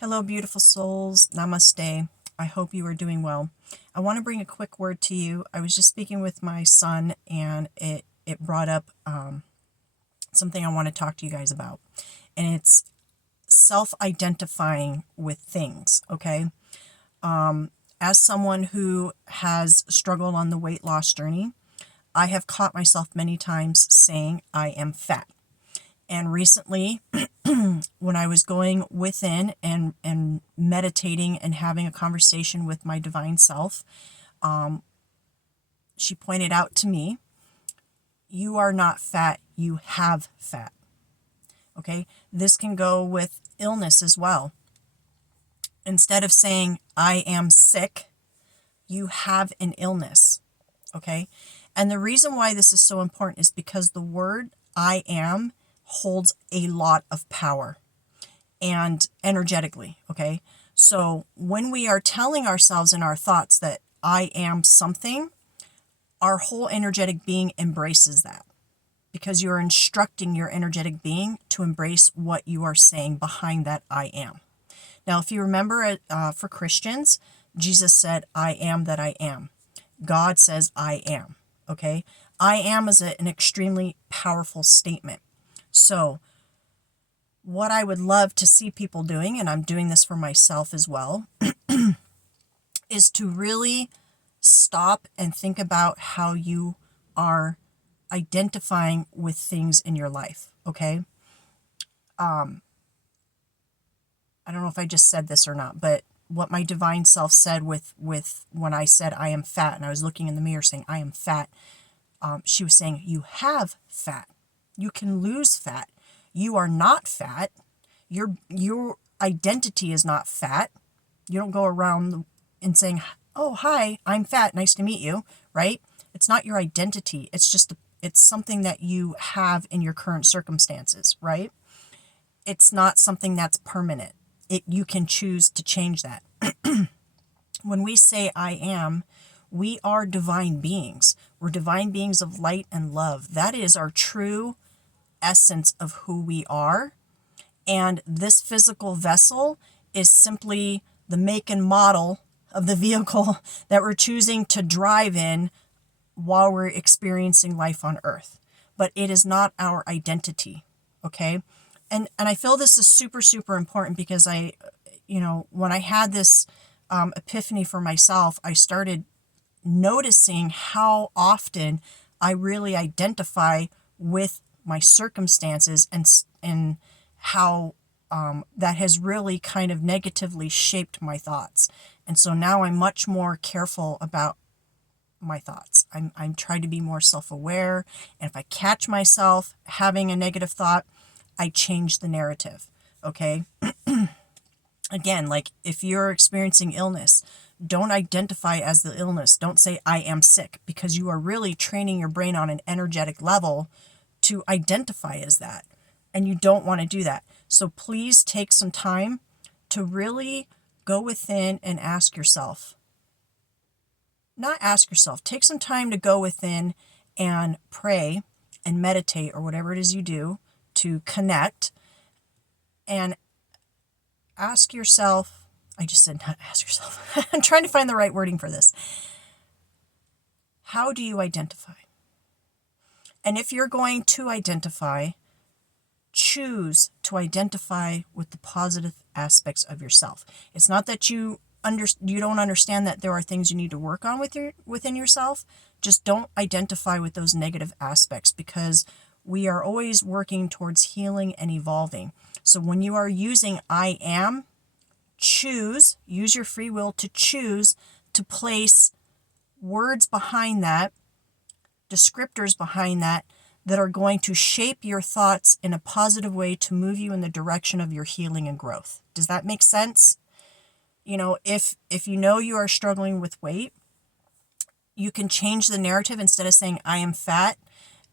Hello, beautiful souls. Namaste. I hope you are doing well. I want to bring a quick word to you. I was just speaking with my son, and it brought up something I want to talk to you guys about. And it's self-identifying with things, okay? As someone who has struggled on the weight loss journey, I have caught myself many times saying I am fat. And recently, when I was going within and meditating and having a conversation with my divine self, she pointed out to me, you are not fat, you have fat. Okay? This can go with illness as well. Instead of saying, I am sick, you have an illness. Okay? And the reason why this is so important is because the word I am holds a lot of power and energetically, okay? So when we are telling ourselves in our thoughts that I am something, our whole energetic being embraces that because you're instructing your energetic being to embrace what you are saying behind that I am. Now, if you remember, for Christians, Jesus said, I am that I am. God says, I am, okay? I am is an extremely powerful statement. So what I would love to see people doing, and I'm doing this for myself as well, is to really stop and think about how you are identifying with things in your life, okay? I don't know if I just said this or not, but what my divine self said with when I said I am fat, and I was looking in the mirror saying I am fat, she was saying you have fat. You can lose fat. You are not fat. Your identity is not fat. You don't go around and saying, oh, hi, I'm fat. Nice to meet you, right? It's not your identity. It's just, it's something that you have in your current circumstances, right? It's not something that's permanent. You can choose to change that. When we say I am, we are divine beings. We're divine beings of light and love. That is our true essence of who we are. And this physical vessel is simply the make and model of the vehicle that we're choosing to drive in while we're experiencing life on earth. But it is not our identity, okay? And I feel this is super, super important because when I had this epiphany for myself, I started noticing how often I really identify with my circumstances and how that has really kind of negatively shaped my thoughts. And so now I'm much more careful about my thoughts. I'm trying to be more self-aware. And if I catch myself having a negative thought, I change the narrative. Okay? Again, like if you're experiencing illness, don't identify as the illness. Don't say I am sick, because you are really training your brain on an energetic level to identify as that. And you don't want to do that. So please take some time to really go within and ask yourself. Not ask yourself, take some time to go within and pray and meditate or whatever it is you do to connect and ask yourself. I just said not ask yourself. I'm trying to find the right wording for this. How do you identify? And if you're going to identify, choose to identify with the positive aspects of yourself. It's not that you don't understand that there are things you need to work on within yourself. Just don't identify with those negative aspects, because we are always working towards healing and evolving. So when you are using I am, use your free will to choose to place words behind that, descriptors behind that are going to shape your thoughts in a positive way to move you in the direction of your healing and growth. Does that make sense? If you know you are struggling with weight, you can change the narrative. Instead of saying I am fat,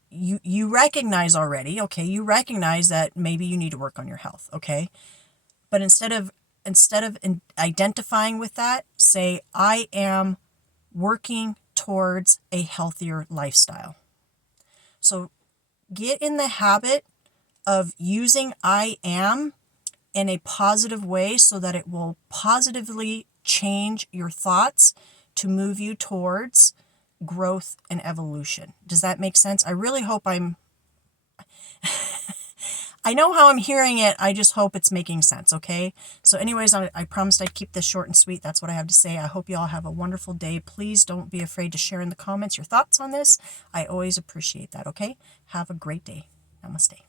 you recognize already, okay, you recognize that maybe you need to work on your health, okay? But instead of identifying with that, say I am working towards a healthier lifestyle. So get in the habit of using I am in a positive way so that it will positively change your thoughts to move you towards growth and evolution. Does that make sense? I really hope I know how I'm hearing it. I just hope it's making sense, okay? So anyways, I promised I'd keep this short and sweet. That's what I have to say. I hope you all have a wonderful day. Please don't be afraid to share in the comments your thoughts on this. I always appreciate that, okay? Have a great day. Namaste.